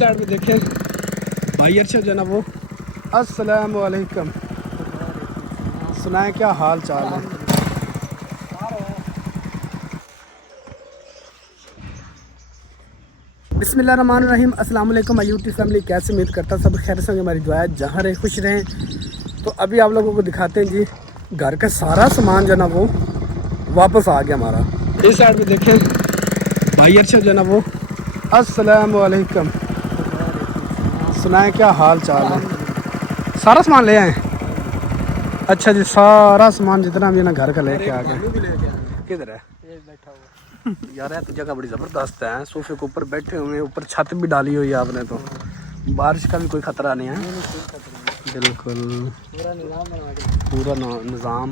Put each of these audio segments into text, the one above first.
Side में देखें भाई अर्शद जो है ना वो अस्सलाम वालेकुम सुनाए क्या हाल चाल है। बिस्मिल्लाहिर्रहमानिर्रहीम अस्सलाम वालेकुम यूट्यूब फैमिली, कैसे उम्मीद करता सब खैर से हमारी दुआ है, जहाँ रहे खुश रहें। तो अभी आप लोगों को दिखाते हैं जी घर का सारा सामान जो है ना वो वापस आ गया हमारा। इस साइड में देखें भाई अर्शद जो है ना वो अस्सलाम वालेकुम सुनाए क्या हाल चाल है। सारा सामान ले आए? अच्छा जी, सारा सामान जितना भी ना घर का लेके आ गए। किधर है यार? है तो जगह बड़ी ज़बरदस्त है, सोफे के ऊपर बैठे हुए हैं, ऊपर छत भी डाली हुई है आपने, तो बारिश का भी कोई ख़तरा नहीं है। बिल्कुल पूरा निज़ाम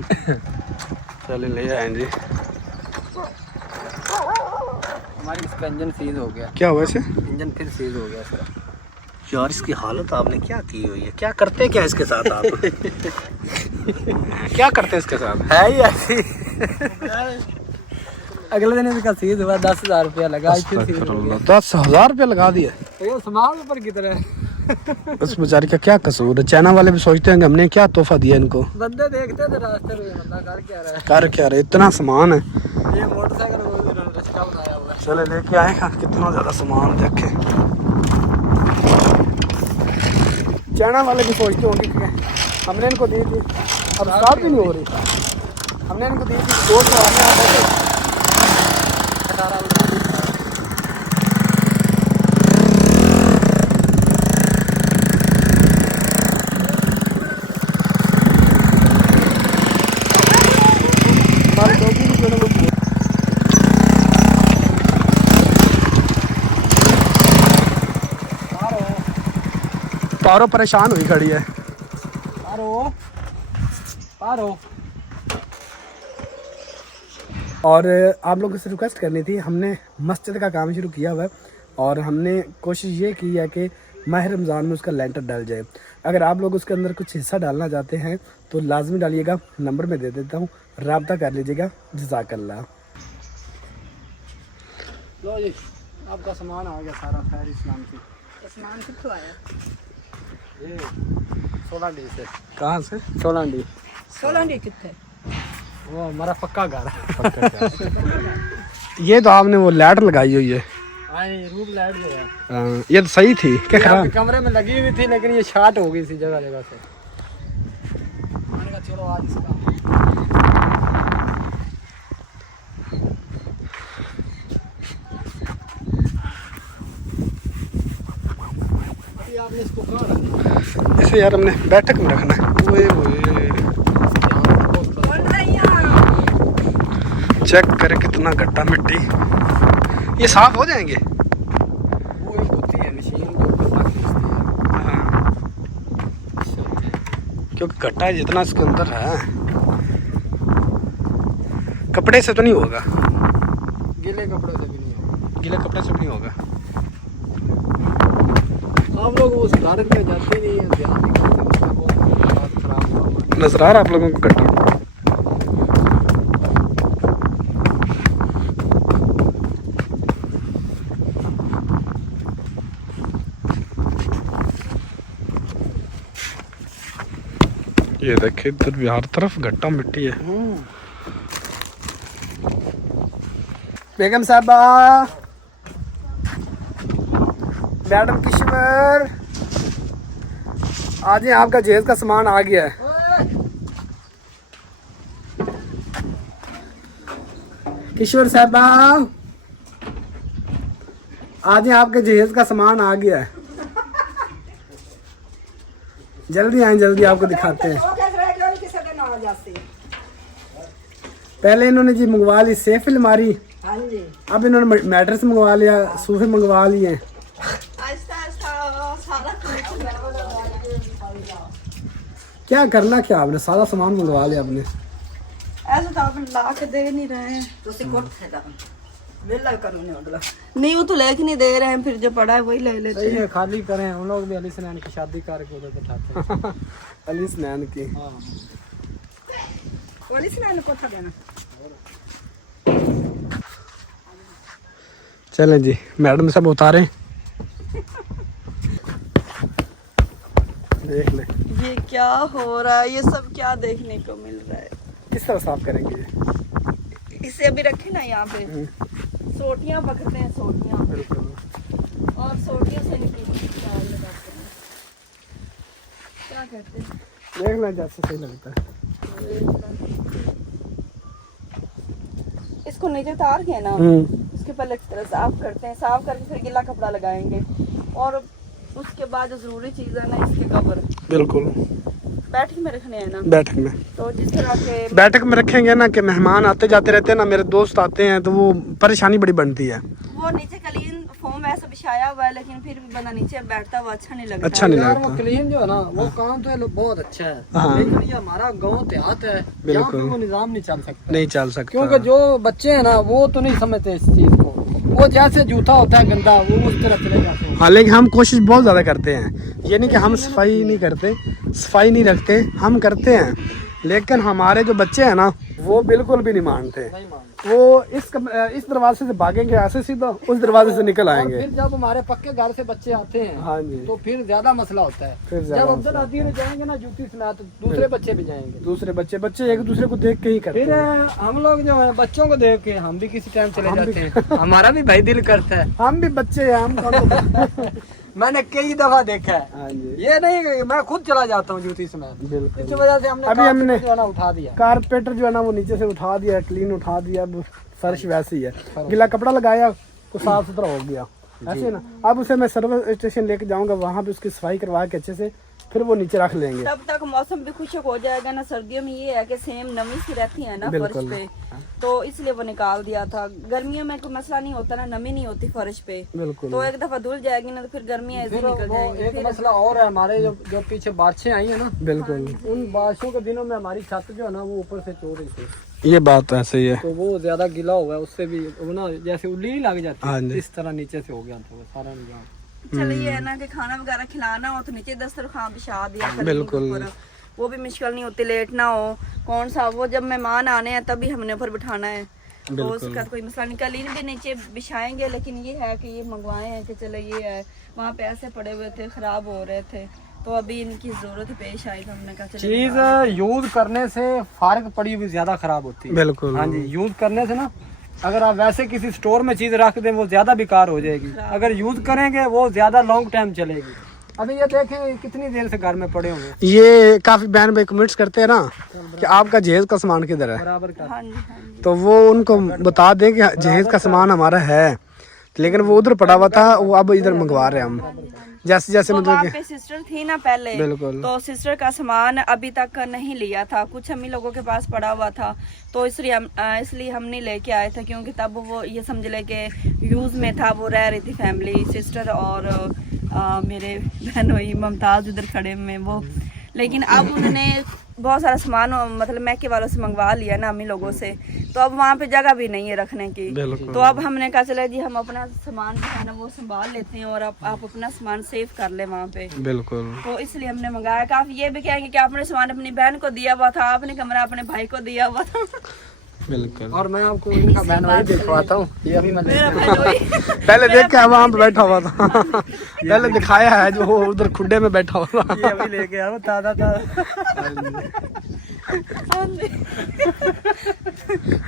चले ले आए जी। हमारी इसका इंजन सीज हो गया। क्या हुआ इसे? इंजन फिर सीज हो गया सर। यार इसकी हालत आपने क्या की हुई है, क्या करते क्या इसके साथ आप? क्या करते इसके साथ? है ही ऐसी। अगले दिन इसका सीज हुआ, 10,000 रुपया लगा। 10,000 रुपया लगा दिया सामान ऊपर की तरह। उस बेचारे का क्या कसूर है? चाइना वाले भी सोचते हैं कि हमने क्या तोहफा दिया इनको। बंदे देखते थे रास्ते में, बंदा कर क्या रहा है, कर क्या रहे, इतना सामान है। ये मोटरसाइकिल रिक्शा बनाया हुआ है। चले लेके आएगा, कितना ज्यादा सामान देखे। चाइना वाले भी सोचते होंगे कि हमने इनको दी थी, अब स्टार्ट भी नहीं हो रही। हमने इनको दी थी 200 आने आते थे। पारो परेशान हुई खड़ी है। पारो और आप लोगों से रिक्वेस्ट करनी थी, हमने मस्जिद का काम शुरू किया हुआ है और हमने कोशिश ये की है कि माह रमज़ान में उसका लेंटर डल जाए। अगर आप लोग उसके अंदर कुछ हिस्सा डालना चाहते हैं तो लाजमी डालिएगा, नंबर में दे देता हूँ, राब्ता कर लीजिएगा। जज़ाकल्लाह। लो जी, आपका सामान आ गया सारा। खैर इस्लाम की सामान कितों आया? ये 16 डी से। कहाँ से? 16 डी। 16 डी कितने? वो हमारा पक्का घर है। ये तो आपने वो लाइट लगाई हुई है। हाँ, ये रूम लाइट जो है, ये तो सही थी क्या? खराब कमरे में लगी हुई थी, लेकिन ये शार्ट हो गई थी जगह जगह से। मैंने कहा चलो आज इसका आपने इसको कहाँ रखा? इसे यार हमने बैठक में रखना है। चेक करें कितना गट्टा मिट्टी। ये साफ हो जाएंगे? वो एक होती है मशीन जो ऊपर खींचती है। हाँ। क्योंकि गट्टा जितना इसके अंदर है, कपड़े से तो नहीं होगा। गीले कपड़े से भी नहीं होगा। गीले कपड़े से भी नहीं होगा। आप लोग उस घर में जाते नहीं है, ध्यान नहीं करते, उसका बहुत खराब हुआ है। नजर आ रहा आप लोगों को गट्टा? ये देखिए इधर भी हर तरफ गट्टा मिट्टी है। बेगम साहबा, मैडम किश्वर, आज ही आपका जहेज का सामान आ गया है। किश्वर साहबा, आज ही आपके जहेज का सामान आ गया है। जल्दी आए, जल्दी आपको दिखाते हैं। पहले इन्होंने जी मंगवा ली सेफ अलमारी, अब इन्होंने मैट्रेस मंगवा लिया, सोफे मंगवा लिए। क्या करना क्या आपने, सारा सामान मंगवा लिया आपने। ऐसा तो आप ला के दे नहीं रहे हैं। नहीं वो तो लेके नहीं दे रहे हैं, फिर जो पड़ा है वही ले लेते हैं। खाली करें हम लोग भी। अली सनैन की शादी करके उधर बैठाते हैं। अली सनैन की। हाँ, अली सनैन को था देना। चलें जी, मैडम सब उतारें। देख ले ये क्या हो रहा है, ये सब क्या देखने को मिल रहा है। किस तरह साफ करेंगे ये? इसे अभी रखे ना यहाँ पे, सोटियाँ पकड़ते हैं, सोटियाँ, बिल्कुल। और सोटियों से निकलती चावल लगाते हैं, क्या कहते हैं, देख ले जैसे सही लगता है। इसको नीचे उतार के ना उसके पहले इस तरह साफ करते हैं, साफ करके फिर गीला कपड़ा लगाएंगे, और उसके बाद जो जरूरी चीज है ना इसके कवर बिल्कुल बैठक में रखने हैं ना, बैठक में, तो जिस तरह के बैठक में रखेंगे ना कि मेहमान आते जाते रहते हैं ना, मेरे दोस्त आते हैं तो वो परेशानी बड़ी बनती है। वो नीचे क्लीन फोम ऐसा बिछाया हुआ है, लेकिन फिर भी बंदा नीचे बैठता हुआ अच्छा नहीं लगता। अच्छा नहीं यार लगता। वो क्लीन जो है ना वो काम तो है बहुत अच्छा है, हाँ। लेकिन ये हमारा गांव देहात है, यहाँ पे वो निजाम नहीं चल सकता, नहीं चल सकता, क्योंकि जो बच्चे हैं ना वो तो नहीं समझते इस चीज को, वो जैसे जूता होता है गंदा वो उस तरह चले जाते हैं। हाँ लेकिन हम कोशिश बहुत ज़्यादा करते हैं, ये नहीं कि हम सफाई नहीं करते, सफाई नहीं रखते, हम करते हैं, लेकिन हमारे जो बच्चे हैं ना वो बिल्कुल भी नहीं मानते। नहीं मानते। वो इस दरवाजे से भागेंगे ऐसे सीधा, उस दरवाजे से निकल और आएंगे। फिर जब हमारे पक्के घर से बच्चे आते हैं हाँ जी, तो फिर ज्यादा मसला होता है, फिर ज्यादा जब उधर आदि में जाएंगे ना जूती से तो दूसरे बच्चे भी जाएंगे, दूसरे बच्चे एक दूसरे को देख के ही करते फिर हैं। हम लोग जो है बच्चों को देख के हम भी किसी टाइम चले जाते हैं, हमारा भी भाई दिल करता है। हम भी बच्चे हैं, हम कौन मैंने कई दफा देखा है, हाँ जी ये नहीं कि मैं खुद चला जाता हूँ जूती समेत, इस बिल्कुल। वजह से हमने अभी हमने जो है ना उठा दिया। कारपेंटर जो है ना वो नीचे से उठा दिया, क्लीन उठा दिया, अब फर्श वैसे ही है, गीला कपड़ा लगाया तो साफ सुथरा हो गया ऐसे ना। अब उसे मैं सर्विस स्टेशन लेके जाऊंगा, वहाँ पे उसकी सफाई करवा के अच्छे से फिर वो नीचे रख लेंगे। तब तक मौसम भी खुशक हो जाएगा ना। सर्दियों में ये है कि सेम नमी सी रहती है ना फर्श पे, तो इसलिए वो निकाल दिया था। गर्मियों में कोई मसला नहीं होता ना, नमी नहीं होती फर्श पे, बिल्कुल। तो एक दफा धुल जाएगी ना तो फिर गर्मियाँ ऐसे निकल जाएंगी। एक मसला और है, हमारे जो पीछे बारिशें आई है ना, बिल्कुल उन बारिशों के दिनों में हमारी छत जो है ना वो ऊपर से चो रही थी, ये बात तो ऐसे ही है। तो वो ज्यादा गीला हुआ है, उससे भी वो ना जैसे उल्ली नहीं लग हाँ जाती, जी। इस तरह नीचे से हो गया था वो सारा निजाम। चलो ये है ना कि खाना वगैरह खिलाना हो तो नीचे दस्तरखान बिछा दिया खलीन के बिल्कुल। ऊपर, वो भी मुश्किल नहीं होती, लेटना हो कौन सा, वो जब मेहमान आने हैं तभी हमने ऊपर बिठाना है, तो उसका कोई मसला नहीं। कलीन भी नीचे बिछाएंगे, लेकिन ये है कि ये मंगवाए हैं कि चलो ये है, वहाँ पे ऐसे पड़े हुए थे, खराब हो रहे थे, तो अभी इनकी जरूरत पेश आई तो हमने कहा चलो चीज यूज करने से फारग पड़ी हुई ज्यादा खराब होती है। बिल्कुल हाँ जी, यूज करने से ना, अगर आप वैसे किसी स्टोर में चीज रख दें वो ज्यादा बेकार हो जाएगी, अगर यूज करेंगे वो ज्यादा लॉन्ग टाइम चलेगी। अभी ये देखें कितनी देर से घर में पड़े होंगे। ये काफी बहन भाई कमेंट्स करते हैं ना कि आपका जहेज का सामान किधर है, बराबर का हाँ जी हाँ जी। तो वो उनको बता दें कि जहेज का सामान हमारा है, लेकिन वो उधर पड़ा हुआ था, वो अब इधर मंगवा रहे हैं हम, जैसे जैसे तो मतलब वहाँ कि पे सिस्टर थी ना पहले, बिल्कुल। तो सिस्टर का सामान अभी तक नहीं लिया था, कुछ हम ही लोगों के पास पड़ा हुआ था, तो इसलिए हम नहीं लेके आए थे, क्योंकि तब वो ये समझ ले कि यूज में था, वो रह रही थी फैमिली, सिस्टर और मेरे बहन हुई मुमताज उधर खड़े में वो। लेकिन अब उन्होंने बहुत सारा सामान मतलब मैके वालों से मंगवा लिया ना अम्मी लोगों से, तो अब वहाँ पे जगह भी नहीं है रखने की, तो अब हमने कहा चले जी हम अपना सामान जो है ना वो संभाल लेते हैं, और आप अपना सामान सेव कर ले वहाँ पे, बिल्कुल। तो इसलिए हमने मंगाया। काफी ये भी कहेंगे कि आपने सामान अपनी बहन को दिया हुआ था, आपने कमरा अपने भाई को दिया हुआ था। बिल्कुल। और मैं आपको इनका बहन भाई दिखवाता हूँ, ये अभी मैं मेरा बहन वही पहले देख के वहाँ पे बैठा हुआ था पहले दिखाया है जो वो उधर खुड्डे में बैठा हुआ था। ये अभी लेके आया ताजा ताजा।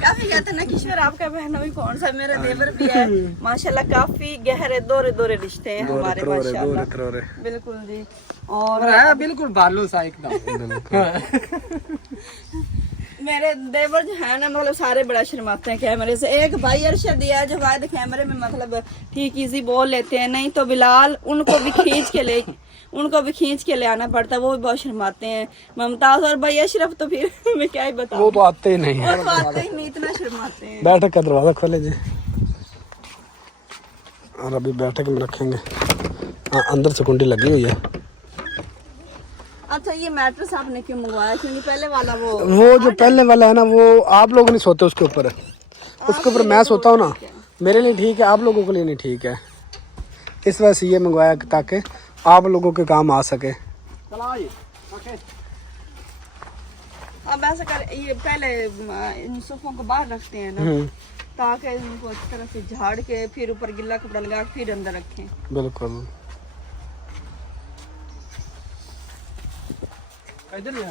काफी कहते ना किशोर आपका बहनोई कौन सा, मेरा देवर भी है माशाल्लाह, काफी गहरे दोरे दोरे रिश्ते हैं हमारे माशाल्लाह। बिल्कुल जी। और है बिल्कुल बालू सा एकदम। मेरे देवर जो है ना मतलब सारे बड़ा शर्माते हैं कैमरे से। एक भाई अरशद दिया जो वायद कैमरे में मतलब ठीक इजी बोल लेते हैं, नहीं तो बिलाल उनको भी खींच के ले आना पड़ता है, वो भी बहुत शर्माते हैं। मुमताज और भाई अशरफ तो फिर मैं क्या ही बताऊं, वो तो आते ही नहीं है, वो तो आते ही नहीं, इतना शर्माते हैं। बैठक का दरवाजा खोले जी, और अभी बैठक में रखेंगे। हाँ अंदर से कुंडी लगी हुई है। अच्छा ये मैट्रेस आपने क्यों मंगवाया, क्योंकि पहले वाला वो जो पहले वाला है ना वो आप लोग नहीं सोते उसके ऊपर, उसके ऊपर मैं सोता हूँ ना, मेरे लिए ठीक है, आप लोगों के लिए नहीं ठीक है, इस वजह से ये मंगवाया ताकि आप लोगों के काम आ सके। अब ऐसा कर, ये पहले इन सोफों को बाहर रखते हैं ना, ताकि इनको अच्छी तरह से झाड़ के फिर ऊपर गिल्ला कपड़ा लगा के फिर अंदर रखें। बिल्कुल। इधर ले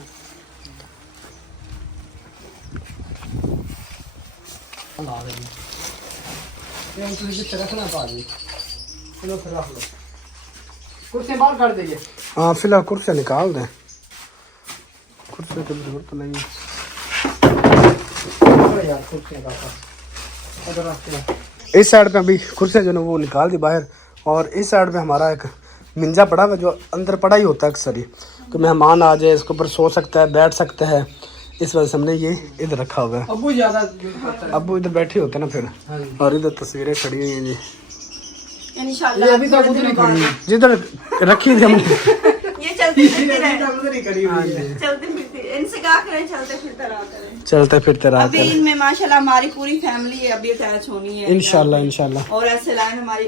रखना पाजी चलो फिर रख लो कुर्सी बाहर कर दीजिए। हाँ फिलहाल कुर्सी निकाल दें, कुर्सी की जरूरत नहीं है यार कुर्सी का इधर रख लो। इस साइड पे अभी कुर्सी जो है वो निकाल दी बाहर, और इस साइड पे हमारा एक मिंजा पड़ा हुआ जो अंदर पड़ा ही होता है अक्सर ही, तो मेहमान आ जाए इसके ऊपर सो सकता है, बैठ सकता है, इस वजह से हमने ये इधर रखा हुआ है। अबू ज्यादा अबू इधर बैठे होते हैं ना फिर, और इधर तस्वीरें खड़ी हुई हैं जी, इंशाल्लाह अभी तक उधर ही खड़ी है जिधर रखी थी हमने। ये चलती फिरती रहे, है। चलते फिरते इनसे क्या करें, चलते फिरते रहा करें। चलते फिरते रहा अभी इनमें माशाल्लाह हमारी पूरी फैमिली है अभी अटैच होनी है इंशाल्लाह इंशाल्लाह। और ऐसे लाइन हमारी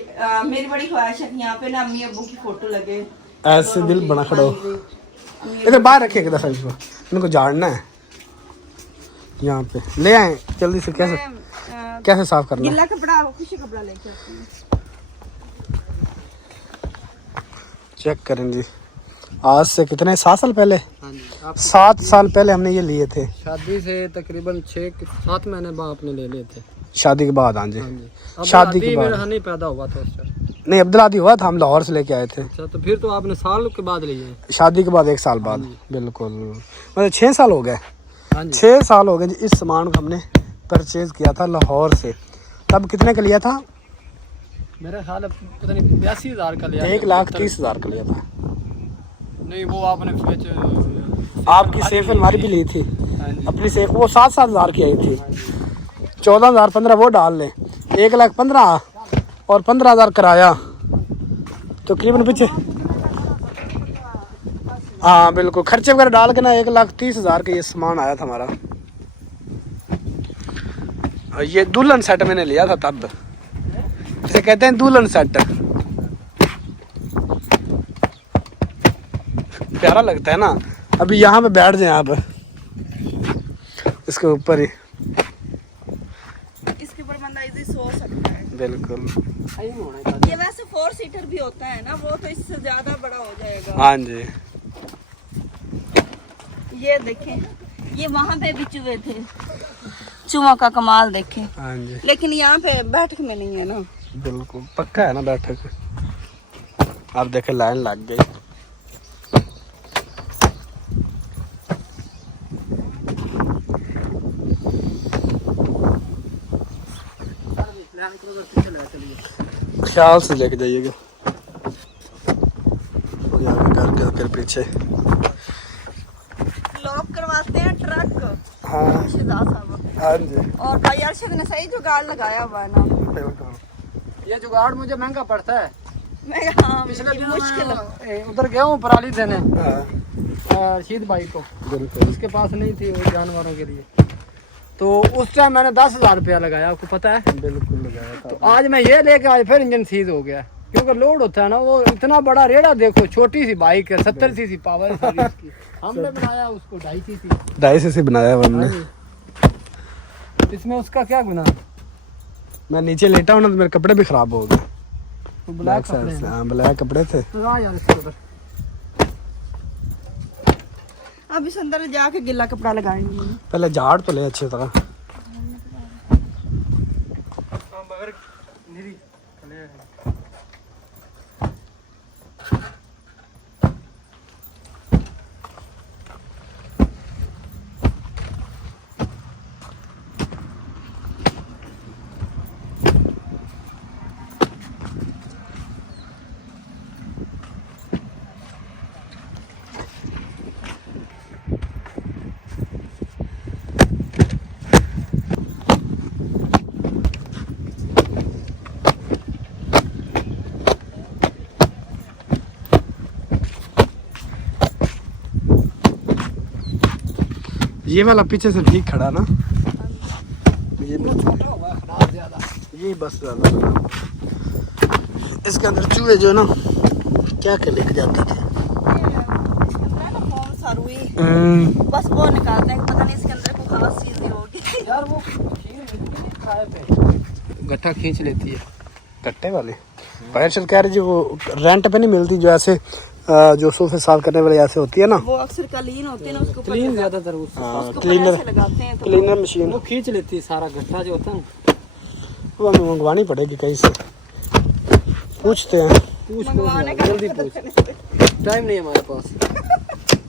मेरी बड़ी ख्वाहिश है कि यहाँ पे ना अम्मी अब्बू की फोटो लगे, ऐसे दिल बना खड़ा हो। इधर बाहर रखिए एक दफा इसको, इनको झाड़ना है यहाँ पे, ले आए जल्दी से। कैसे कैसे साफ करना है? गिल्ला कपड़ा खुशी कपड़ा लेके आते हैं। चेक करें जी, आज से कितने 7 साल पहले, 7 साल पहले हमने ये लिए थे, शादी से तकरीबन 6-7 महीने बाद आपने ले लिए थे। शादी के बाद। हाँ जी अब शादी के बाद मेरा नहीं पैदा हुआ था उस टाइम। नहीं, अब्दुल्लादी हुआ था, हम लाहौर से लेके आए थे। अच्छा तो फिर तो आपने साल के बाद लिए हैं। शादी के बाद 1 साल बाद, बिल्कुल मतलब 6 साल हो गए। हाँ जी 6 साल हो गए जी। इस सामान को हमने परचेज किया था लाहौर से, तब कितने का लिया था? मेरा ख्याल है पता नहीं 82,000 का लिया। 1,30,000 का लिया था। नहीं वो आपने आपकी सेफ अलमारी भी ली थी, अपनी सेफ वो 7,000 की आई थी। 14,000 15 वो डाल लें, 1,15,000 और 15,000 किराया, तो करीबन पीछे। हाँ बिल्कुल, खर्चे वगैरह डाल के ना 1,30,000 का ये सामान आया था हमारा। ये दुल्हन सेट मैंने लिया था तब, जिसे कहते हैं दुल्हन सेट। प्यारा लगता है ना। अभी यहाँ पे बैठ जाए आप, इसके ऊपर ही इसके ऊपर बंदा इजी सो सकता है। बिल्कुल। ये वैसे 4 सीटर भी होता है ना, वो तो इससे ज्यादा बड़ा हो जाएगा। हाँ जी ये देखें, ये वहाँ पे भी चूहे थे, चूहों का कमाल देखें। हाँ जी लेकिन यहाँ पे बैठक में नहीं है ना। बिल्कुल पक्का है ना बैठक। आप देखे लाइन लग गई। ख्याल से लेके जाइएगा, घर के फिर पीछे लॉक करवाते हैं ट्रक। हाँ मुर्शिदाबाद साहब। हाँ जी और भाई अरशद ने सही जुगाड़ लगाया हुआ है ना। ये जुगाड़ मुझे महंगा पड़ता है। मैं हाँ पिछले दिनों मुश्किल मैं उधर गया हूँ पराली देने हाँ शीद भाई को, बिल्कुल। उसके पास नहीं थी वो जानवरों के लिए, तो उस टाइम मैंने 10,000 रुपया लगाया, आपको पता है। बिल्कुल लगाया था। तो आज मैं ये लेके आया, फिर इंजन सीज हो गया, क्योंकि लोड होता है ना। वो इतना बड़ा रेड़ा देखो, छोटी सी बाइक है, 70 सीसी पावर है इसकी। हमने बनाया उसको 2.5 सीसी, 2.5 से बनाया हुआ हमने। इसमें उसका क्या गुनाह। मैं नीचे लेटा हूँ ना तो मेरे कपड़े भी खराब हो गए। तो ब्लैक कपड़े हैं। हाँ ब्लैक कपड़े थे। तो आ यार इसके ऊपर अब इस अंदर जाके गिल्ला कपड़ा लगाएंगे। पहले झाड़ तो ले अच्छी तरह। ये वाला पीछे से ठीक खड़ा ना, ये बस ज्यादा इसके अंदर चूहे जो ना क्या क्या लेके जाते थे। बस वो निकालते हैं, पता नहीं इसके अंदर कोई खास चीज होगी। यार वो गट्ठा खींच लेती है, कट्टे वाले। पैर कह रहे जी वो रेंट पे नहीं मिलती, जो ऐसे जो सोफे साफ करने वाले ऐसे होती है ना, वो अक्सर कलीन होते हैं ना, उसके ऊपर क्लीन ज्यादातर उसको उसको क्लीनर ऐसे लगाते हैं तो क्लीनर मशीन वो खींच लेती है सारा गट्ठा जो होता है ना। वो हमें मंगवानी पड़ेगी कहीं से, पूछते हैं। पूछ मंगवाने का जल्दी पूछ, टाइम नहीं है हमारे पास,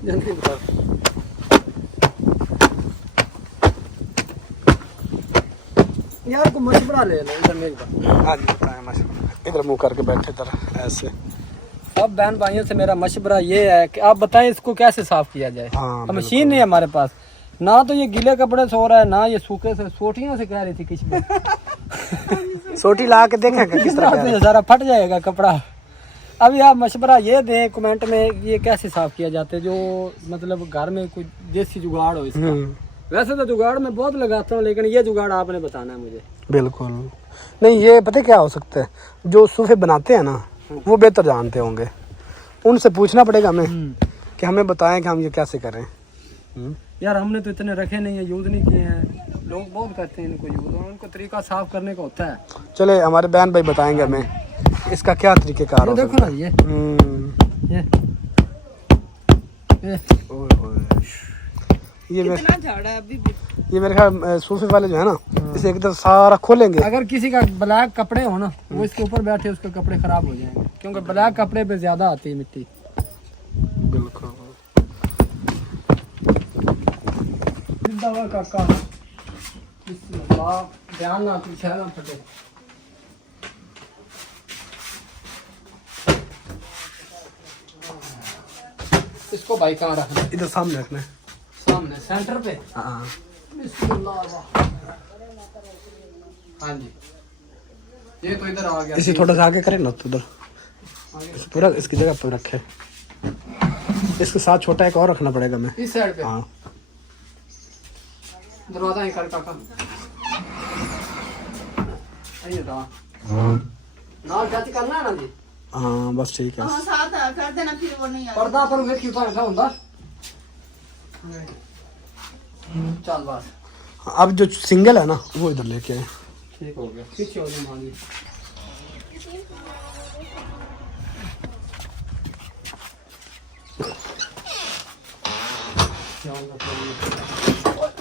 जल्दी बताओ। यार को मशवरा ले लो इधर मेरी बात। हाँ जी बताएं माशाल्लाह, इधर मुंह करके बैठे इधर ऐसे। अब बहन भाइयों से मेरा मशवरा ये है कि आप बताएं इसको कैसे साफ किया जाए। हाँ, अब मशीन नहीं है हमारे पास, ना तो ये गीले कपड़े से हो रहा है, ना ये सूखे से, सोटियों से कह रही थी किसी बार। सोटी ला के देखेंगे किस तरह का है। सारा फट जाएगा कपड़ा। अभी आप मशवरा ये दें कमेंट में, ये कैसे साफ किया जाता है, जो मतलब घर में कोई देसी जुगाड़ हो इसका। वैसे तो जुगाड़ मैं बहुत लगाता हूँ, लेकिन ये जुगाड़ आपने बताना है मुझे। बिल्कुल नहीं, ये पता क्या हो सकता है, जो सोफे बनाते हैं ना वो बेहतर जानते होंगे, उनसे पूछना पड़ेगा हमें कि हमें बताएं कि हम ये कैसे करें। यार हमने तो इतने रखे नहीं है, यूज नहीं किए हैं, लोग बहुत करते हैं इनको यूज, और उनको तरीका साफ करने का होता है। चले हमारे बहन भाई बताएंगे हमें इसका क्या तरीकेकार हो देखो सकता ना है। ये ये मेरे कितना झाड़ा है अभी भी। ये मेरे ख्याल सोफे वाले जो है ना, इसे एकदम सारा खोलेंगे। अगर किसी का ब्लैक कपड़े हो ना, वो इसके ऊपर बैठे उसके कपड़े खराब हो जाएंगे, क्योंकि ब्लैक कपड़े पे ज्यादा आती है मिट्टी। बिल्कुल काका ध्यान ना पीछे ना फटे। इसको भाई कहाँ रखना है? इधर सामने रखना है। सामने सेंटर पे। हाँ हाँ जी, ये तो इधर आ गया। इसे थोड़ा सा आगे करें ना तो उधर इसे पूरा इसकी जगह पर रखे। इसके साथ छोटा एक और रखना पड़ेगा हमें। इस साइड पे। हाँ दरवाजा ही कर काका। ये रहा। ना टच करना है ना जी। हाँ बस ठीक है। हाँ साथ कर देना, फिर वो नहीं आएगा। पर्दा पर देखियो तो ऐसा ਹੁੰਦਾ। चल बस अब जो सिंगल है ना वो इधर लेके आए। ठीक हो गया, पीछे हो जाओ भागी।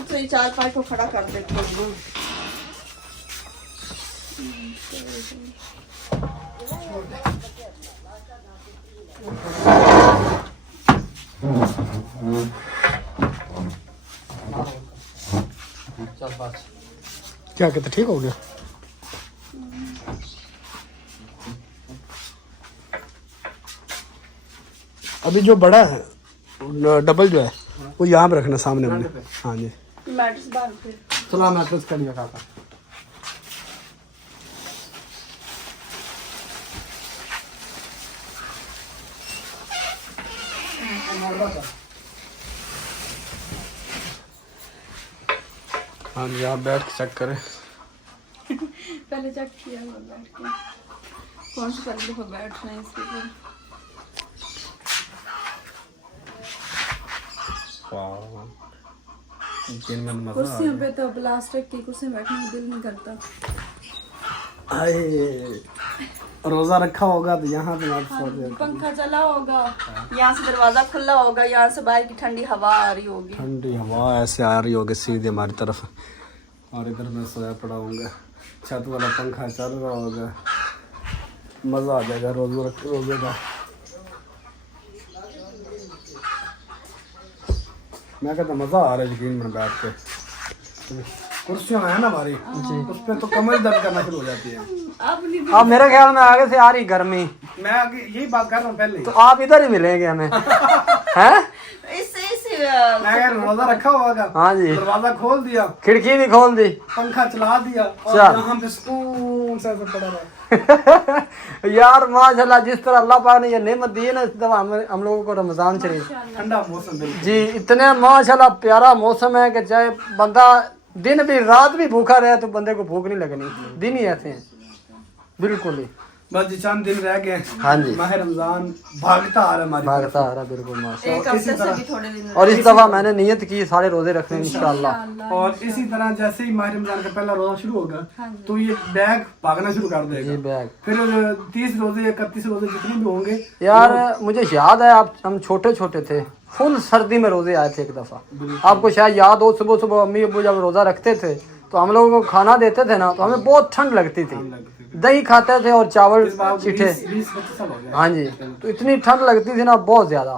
तो ये 4-5 को खड़ा कर देते हैं। चल बस क्या कहते ठीक हो गया। अभी जो बड़ा है डबल जो है वो यहाँ पे रखना सामने हमने। हाँ जी मैट्रेस बांध फिर। चलो मैं कुछ कर लिया काका। हाँ जी आप बैठ के चेक करें। पहले चेक किया हुआ बैठ के, कौन सी पहली दफा बैठ रहे हैं इसके ऊपर। कुर्सियों पे तो प्लास्टिक की कुर्सी बैठने का दिल नहीं करता। रोजा रखा होगा तो यहाँ पे आप सो जाओ। पंखा चला होगा, यहाँ से दरवाजा खुला होगा, यहाँ से बाहर की ठंडी हवा आ रही होगी। ठंडी हवा ऐसे आ रही होगी सीधे हमारी तरफ, और इधर मैं सोया पड़ा होऊंगा, छत वाला पंखा चल रहा होगा, मज़ा आ जाएगा रोजे का। मैं कहता मज़ा आ रहा है यकीन में बैठ के। कुर्सियाँ है ना हमारी, उस पर तो कमर दर्द करना शुरू हो जाती है। अब मेरे ख्याल में आगे से आ रही गर्मी, मैं आगे यही बात कर रहा हूँ पहले, तो आप इधर ही मिलेंगे हमें। हैं? मैं यार रोजा रखा होगा। हाँ जी, दरवाजा खोल दिया, खिड़की भी खोल दी, पंखा चला दिया और चल। यहाँ पे सुकून से ऐसे पड़ा रहा। यार माशाल्लाह जिस तरह अल्लाह पाक ने ये नेमत दी है ना, इस दफा हम लोगों को रमजान शरीफ ठंडा मौसम बिल्कुल। जी, इतने माशाल्लाह प्यारा मौसम है कि चाहे बंदा दिन भी रात भी भूखा रहे तो बंदे को भूख नहीं लगनी। दिन ही ऐसे हैं बिल्कुल ही। बस जी चंद दिन रह गए। हाँ जी। माह रमजान भागता आ रहा है हमारी भागता आ रहा, बिल्कुल माशा। एक हफ्ते से भी थोड़े दिन और इस दफा मैंने नियत की सारे रोजे रखने इंशाल्लाह। और इसी तरह जैसे ही माह रमजान का पहला रोजा शुरू होगा तो ये बैग भागना शुरू कर देगा। ये बैग फिर 30 रोजे 31 रोजे जितने भी होंगे यार, मुझे याद है आप हम छोटे छोटे थे, फुल सर्दी में रोजे आए थे एक दफा। आपको शायद याद हो, सुबह सुबह अम्मी अब्बू जब रोजा रखते थे तो हम लोगों को खाना देते थे ना, तो हमें बहुत ठंड लगती थी। दही खाते थे और चावल चिट्ठे। 20-25 साल हो गए। हाँ जी, तो इतनी ठंड लगती थी ना, बहुत ज्यादा।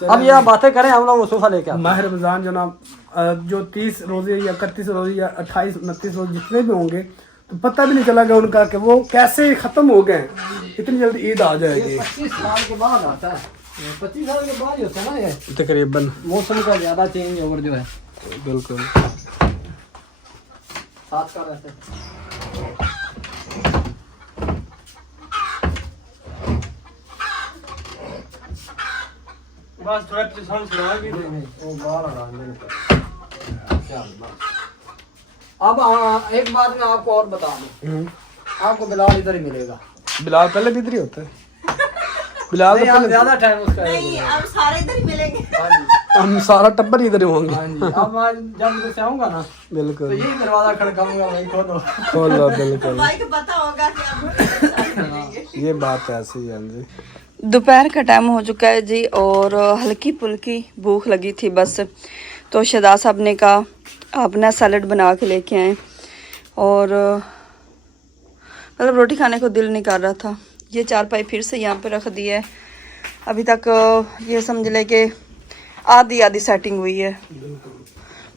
अब ये बातें करें हम लोग सोफा लेके आते हैं। माह रमजान जनाब जो 30 रोजे या 31 रोजे या 28-29 रोजे जितने भी होंगे तो पता भी नहीं चलेगा उनका कि वो कैसे खत्म हो गए। इतनी जल्दी ईद आ जाएगी। 25 साल के बाद आता है, 25 साल के बाद ही होता है ना ये, तकरीबन मौसम का ज्यादा चेंज ओवर जो है। बिल्कुल साथ का रहते बस थोड़ा परेशान छुड़ा भी वो बाहर आ रहा है। अब एक बात मैं आपको और बता दूं, आपको बिलाल इधर ही मिलेगा। बिलाल पहले भी इधर ही होता है। बिलाल तो नहीं, आप पहले ज्यादा टाइम उसका है। नहीं, अब सारे इधर ही मिलेंगे। हाँ जी, हम सारा टब्बर इधर ही होंगे। हाँ जी। अब मैं जब इधर से आऊंगा ना तो बिल्कुल यही दरवाजा खड़काऊंगा, भाई खोलो। खोलो बिल्कुल। भाई को पता होगा कि अब ये बात ऐसी है जी। दोपहर का टाइम हो चुका है जी और हल्की फुल्की भूख लगी थी बस। तो शहजाद साहब ने कहा अपना सैलड बना के लेके आए और मतलब रोटी खाने को दिल नहीं कर रहा था। ये चारपाई फिर से यहाँ पे रख दी है। अभी तक ये समझ ले कि आधी आधी सेटिंग हुई है,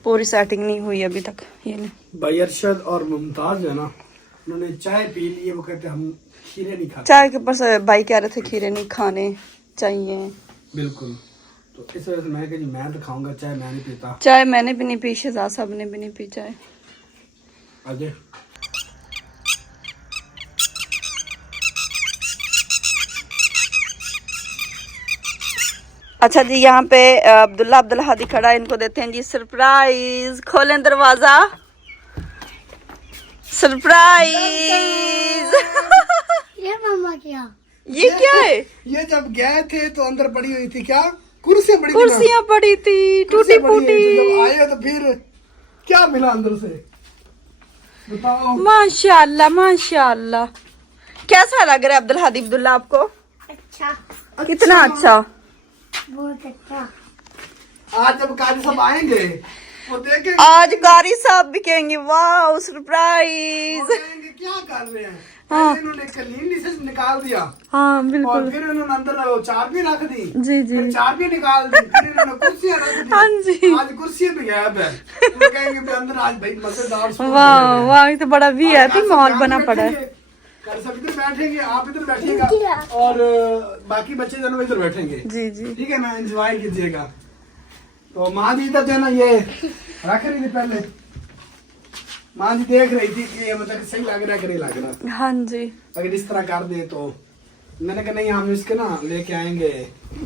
पूरी सेटिंग नहीं हुई अभी तक। ये नहीं, भाई अरशद और मुमताज है ना, उन्होंने चाय पी ली है। वो कहते हम खीरे नहीं खाते। चाय के ऊपर से भाई कह रहे थे खीरे नहीं खाने चाहिए। बिल्कुल, तो इस वजह से मैं कहा जी मैं तो खाऊंगा चाय, मैं नहीं पीता। चाय मैंने भी नहीं पी, शहजाद साहब ने भी नहीं पी चाय। अजय अच्छा जी, यहाँ पे अब्दुल्ला अब्दुल्ला हादी खड़ा है, इनको देते हैं जी सरप्राइज। खोलें दरवाजा, सरप्राइज। ये मामा क्या? ये क्या है? ये जब गए थे तो अंदर पड़ी हुई थी क्या, कुर्सियां पड़ी थी ना? कुर्सियां पड़ी थी टूटी कुर्सियां पड़ी हुई फूटी। थी। जब आए तो फिर क्या मिला अंदर से बताओ। माशाल्लाह माशाल्लाह। कैसा लग रहा है अब्दुल हादी अब्दुल्ला आपको? अच्छा, कितना अच्छा। बहुत अच्छा। आज जब काजी सब आएंगे वो देखेंगे आज कारी साहब भी कहेंगे वाह सरप्राइज। वो कहेंगे क्या कर रहे हैं। हाँ। पहले इन्होंने कलीन से निकाल दिया हाँ और बिल्कुल। फिर इन्होंने अंदर वो चाबी रख दी। जी जी। फिर चाबी निकाल दी, फिर इन्होंने कुर्सियां रख दी। हाँ जी। आज कुर्सी भी गायब है। वो कहेंगे भी अंदर आज भाई मजेदार सोच वाह रहे हैं। वाह, ये तो बड़ा भी है, आज सब माहौल यहाँ बना पे पड़ा है। बैठेंगे, कल सब इधर बैठेंगे, आप इधर बैठिएगा और बाकी बच्चे जो इधर बैठेंगे। जी जी। ठीक है ना, एंजॉय कीजिएगा। तो माँ जी इधर जो है ना ये रख रही थी पहले, माँ जी देख रही थी कि ये मतलब सही लग रहा है कि नहीं लग रहा। हाँ जी, अगर इस तरह कर दे तो मैंने कहा नहीं हम इसके ना लेके आएंगे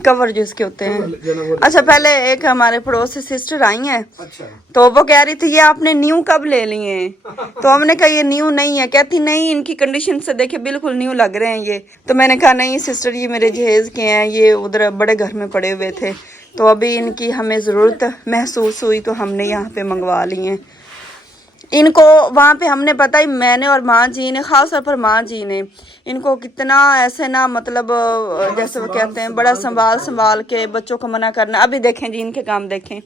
कवर जिसके होते हैं। जो ना वो। अच्छा, पहले एक हमारे पड़ोस से सिस्टर आई हैं, अच्छा तो वो कह रही थी ये आपने न्यू कब ले लिए हैं? तो हमने कहा ये न्यू नहीं है। कहती नहीं, इनकी कंडीशन से देखे बिल्कुल न्यू लग रहे हैं ये। तो मैंने कहा नहीं सिस्टर, ये मेरे जहेज के हैं, ये उधर बड़े घर में पड़े हुए थे, तो अभी इनकी हमें ज़रूरत महसूस हुई तो हमने यहाँ पे मंगवा लिए हैं। इनको वहाँ पे हमने पता ही, मैंने और माँ जी ने, ख़ास तौर पर माँ जी ने इनको कितना ऐसे ना मतलब जैसे वो कहते हैं बड़ा संभाल संभाल के बच्चों को मना करना। अभी देखें जी इनके काम देखें।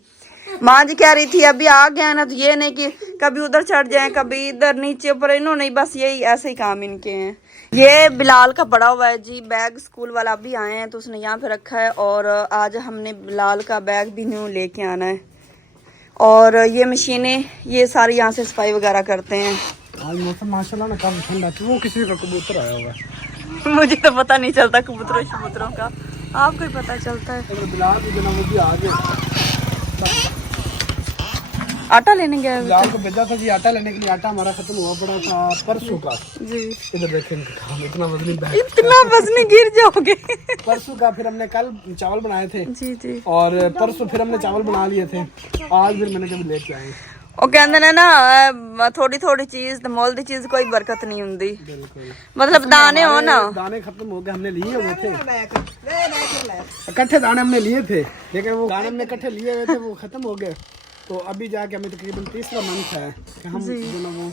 माँ जी कह रही थी अभी आ गया ना तो ये नहीं कि कभी उधर चढ़ जाए कभी इधर नीचे ऊपर, इन्होंने बस यही ऐसे ही काम इनके हैं। ये बिलाल का पड़ा हुआ है जी बैग, स्कूल वाला अभी आए हैं तो उसने यहाँ पे रखा है और आज हमने बिलाल का बैग भी न्यू लेके आना है। और ये मशीनें ये सारी यहाँ से सफाई वगैरह करते हैं। आज मौसम माशाल्लाह ना काफी ठंडा है। वो किसी का कबूतर आया हुआ है। मुझे तो पता नहीं चलता कबूतरों शबूतरों का, आपको ही पता चलता है। अगर बिलाल भी जना वो भी आ गए। आटा लेने गया है बिलाल को भेजा था जी आटा लेने के लिए। आटा हमारा खत्म हुआ पड़ा था परसों का। जी। इधर देखें काम इतना वजनी बैग, इतना वजनी गिर जाओगे। परसों का। फिर हमने कल चावल बनाए थे जी जी। और परसों फिर हमने चावल बना लिए थे। आज फिर मैंने कभी लेके आए। ਉਹ ਕਹਿੰਦੇ ਨੇ ਨਾ ਥੋੜੀ ਥੋੜੀ ਚੀਜ਼ ਤੇ ਮੁੱਲ ਦੀ ਚੀਜ਼ ਕੋਈ ਬਰਕਤ ਨਹੀਂ ਹੁੰਦੀ बिल्कुल मतलब दाने हो ना दाने खत्म हो गए, हमने लिए हुए थे इकट्ठे दाने हमने लिए थे, लेकिन वो दाने हमने इकट्ठे लिए हुए थे वो खत्म हो गए। तो अभी जाके हमें तकरीबन तीसरा मंथ है कि हम जो ना वो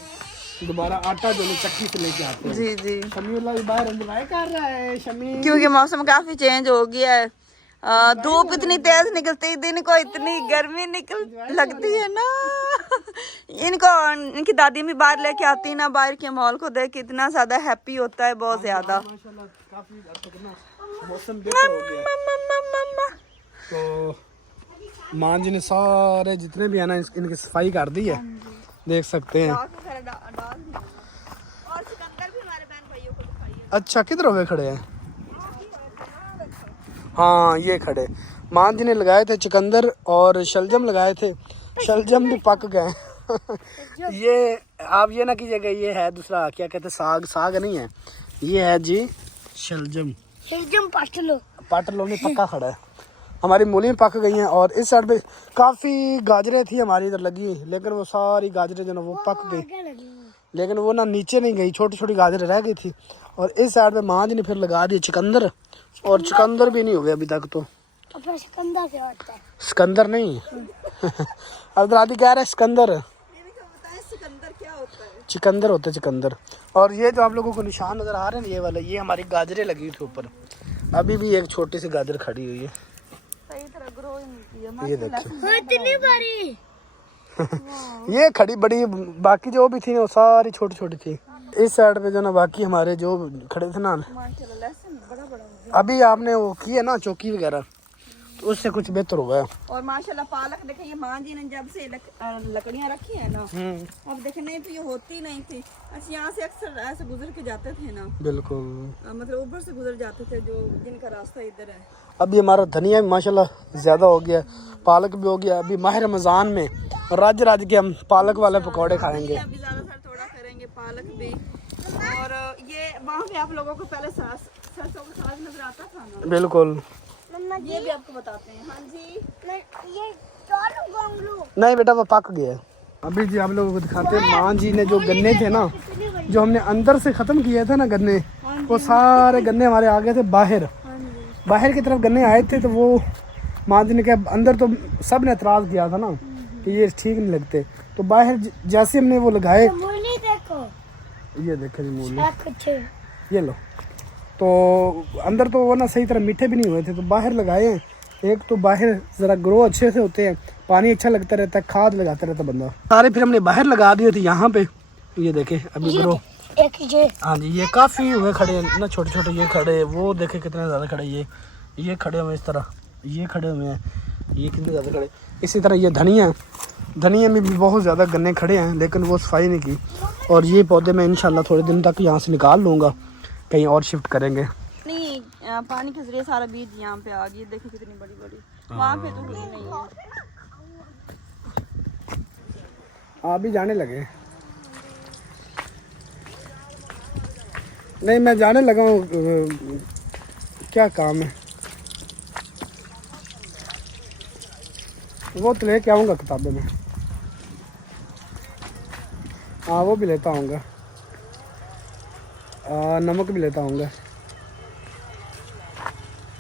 दोबारा आटा जो ना चक्की से लेके आते हैं। जी जी शमीउल्लाह भी बाहर एंजॉय कर रहा है। शमी क्योंकि मौसम काफी चेंज हो गया है, धूप इतनी तेज निकलती है, दिन को इतनी गर्मी निकल लगती है ना। इनकी दादी भी बाहर लेके आती है ना, बाहर के माहौल को देख के इतना ज्यादा हैप्पी होता है, बहुत ज्यादा। माशाल्लाह काफी हद तक ना मौसम बेहतर हो गया। तो मां जी ने सारे जितने भी है ना इनकी सफाई कर दी है, देख सकते हैं। अच्छा किधर हो गए खड़े हैं? हाँ ये खड़े। मां जी ने लगाए थे चुकंदर और शलजम लगाए थे, शलजम भी पक गए। ये आप ये ना कीजिएगा, ये है दूसरा क्या कहते हैं साग, साग नहीं है ये है जी शलजम। शलजम पाटलो पाटलो में पक्का खड़ा है। हमारी मूली पक गई हैं और इस साइड पे काफ़ी गाजरें थी हमारी इधर लगी, लेकिन वो सारी गाजरें जो ना वो पक गई, लेकिन वो ना नीचे नहीं गई, छोटी छोटी गाजरें रह गई थी। और इस साइड पे माँ जी ने फिर लगा दिए चुकंदर, और चुकंदर भी नहीं हो गए अभी तक। तो सिकंदर क्या होता है? सिकंदर नहीं अब दादी कह रहे हैं सिकंदर, चिकंदर होते चुकंदर। और ये जो आप लोगों को निशान नजर आ रहे हैं ये वाला, ये हमारी गाजरें लगी हुई थी ऊपर, अभी भी एक छोटी सी गाजर खड़ी हुई है, ये देखिए इतनी बड़ी ये खड़ी बड़ी, बाकी जो भी थी वो सारी छोटी छोटी थी। इस साइड पे जो ना बाकी हमारे जो खड़े थे ना, अभी आपने वो की है ना चौकी वगैरह, तो उससे कुछ बेहतर हुआ है। और माशाल्लाह पालक देखें, ये माँ जी ने जब से लकड़ियाँ रखी है ना, अब देखें नहीं तो ये होती नहीं थी। अच्छा यहाँ से अक्सर ऐसे गुजर के जाते थे ना, बिल्कुल मतलब ऊपर से गुजर जाते थे, जो जिनका रास्ता इधर है। अभी हमारा धनिया भी माशाल्लाह ज़्यादा हो गया, पालक भी हो गया। अभी माह रमज़ान में राज राज के हम पालक वाले पकौड़े खाएंगे। अभी ज़्यादातर थोड़ा करेंगे पालक भी। और ये वहाँ पे आप लोगों को पहले सरसों का साग नजर आता था ना, बिल्कुल ये भी आपको बताते हैं। हाँ जी ये चालू गोंगलू नहीं बेटा वो पक गया है। अभी जी आप लोगों को दिखाते हैं, माँ जी ने जो गन्ने थे ना, जो हमने अंदर से ख़त्म किए थे ना गन्ने, वो सारे गन्ने हमारे आ गए थे बाहर, बाहर की तरफ गन्ने आए थे। तो वो माँ जी ने कहा, अंदर तो सब ने एतराज़ किया था ना कि ये ठीक नहीं लगते, तो बाहर जैसे हमने वो लगाए, मूली देखो, ये देखे जी मूली, कुछ ये लो, तो अंदर तो वो ना सही तरह मीठे भी नहीं हुए थे, तो बाहर लगाए हैं। एक तो बाहर ज़रा ग्रो अच्छे से होते हैं, पानी अच्छा लगता रहता है, खाद लगाता रहता बंदा। सारे फिर हमने बाहर लगा दिए थे यहाँ पे, ये देखे अभी ग्रो। एक ये हाँ जी ये काफ़ी हुए खड़े हैं ना, छोटे छोटे ये खड़े, वो देखे कितने ज़्यादा खड़े, ये खड़े हुए इस तरह, ये खड़े हुए हैं, ये कितने ज़्यादा खड़े। इसी तरह ये धनिया, धनिया में भी बहुत ज़्यादा गन्ने खड़े हैं, लेकिन वो सफाई नहीं की। और ये पौधे मैं इंशाल्लाह थोड़े दिन तक यहाँ से निकाल लूँगा, कहीं और शिफ्ट करेंगे। नहीं पानी के जरिए सारा बीज यहाँ पे आ गई, देखो कितनी बड़ी बड़ी, वहाँ पे तो कुछ नहीं है। आप भी जाने लगे? नहीं मैं जाने लगा हूँ, क्या काम है वो तो लेके आऊँगा किताबें में, हाँ वो भी लेता आऊँगा, नमक भी लेता आऊँगा।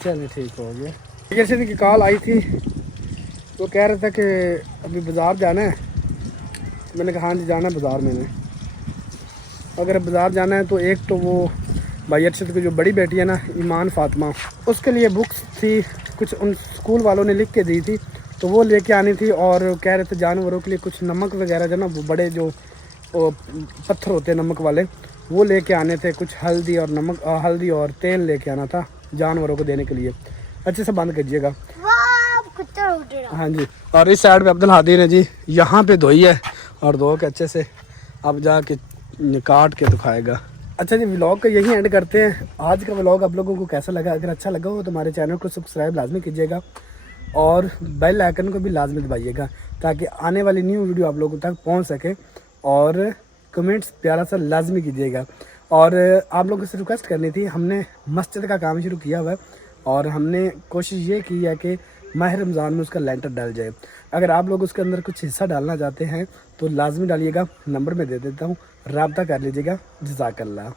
चलिए ठीक हो गया। किसी की कॉल आई थी, वो कह रहा था कि अभी बाज़ार जाना है। मैंने कहा हाँ जी जाना है बाज़ार में। अगर बाज़ार जाना है तो एक तो वो भाई अरशद की जो बड़ी बेटी है ना ईमान फ़ातिमा, उसके लिए बुक्स थी कुछ उन स्कूल वालों ने लिख के दी थी, तो वो लेके आनी थी। और कह रहे थे जानवरों के लिए कुछ नमक वगैरह जो ना वो बड़े जो पत्थर होते हैं नमक वाले, वो लेके आने थे। कुछ हल्दी और नमक, हल्दी और तेल लेके आना था जानवरों को देने के लिए। अच्छे से बंद कीजिएगा। हाँ जी। और इस साइड पे अब्दुल हादी ने जी यहाँ पे धोई है, और धो के अच्छे से अब जाके काट के दिखाएगा। अच्छा जी व्लॉग का यही एंड करते हैं। आज का व्लॉग आप लोगों को कैसा लगा? अगर अच्छा लगा हो तो हमारे चैनल को सब्सक्राइब लाजमी कीजिएगा और बेल आइकन को भी लाजमी दबाइएगा, ताकि आने वाली न्यू वीडियो आप लोगों तक पहुंच सके। और कमेंट्स प्यारा सा लाजमी कीजिएगा। और आप लोगों से रिक्वेस्ट करनी थी, हमने मस्जिद का काम शुरू किया हुआ है और हमने कोशिश ये की है कि माह रमज़ान में उसका लेंटर डल जाए। अगर आप लोग उसके अंदर कुछ हिस्सा डालना चाहते हैं तो लाजमी डालिएगा, नंबर में दे देता हूँ, राब्ता कर लीजिएगा। जज़ाकल्लाह।